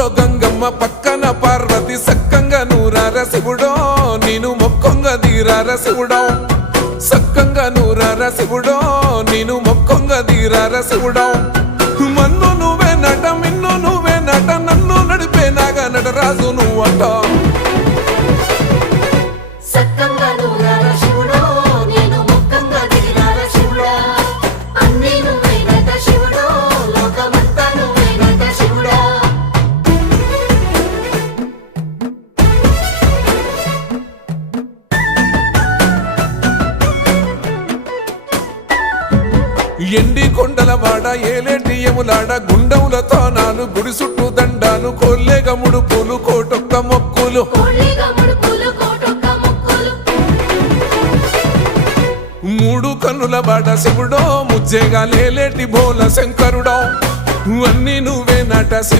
ఊర్లో గంగమ్మ పక్కన పార్వతి సక్కంగా నూరార శివుడో నేను మొక్కొంగ దీరార శివుడో సక్కంగా నూరార శివుడో నేను మొక్కొంగ దీరార శివుడో మన్ను నువ్వే నట మిన్ను నువ్వే నట నన్ను నడిపే నాగా నటరాజు నువ్వంట ఎండి కొండల వాడ ఏలేటి యములాడ గుండములతో నాలు గుడి చుట్టూ దండాలు కోల్లేగ ముడుపులు కోటొక్క మొక్కులు మూడు కన్నుల వాడ శివుడో ముజ్జేగా లేలేటి బోల శంకరుడో అన్నీ నువ్వే నట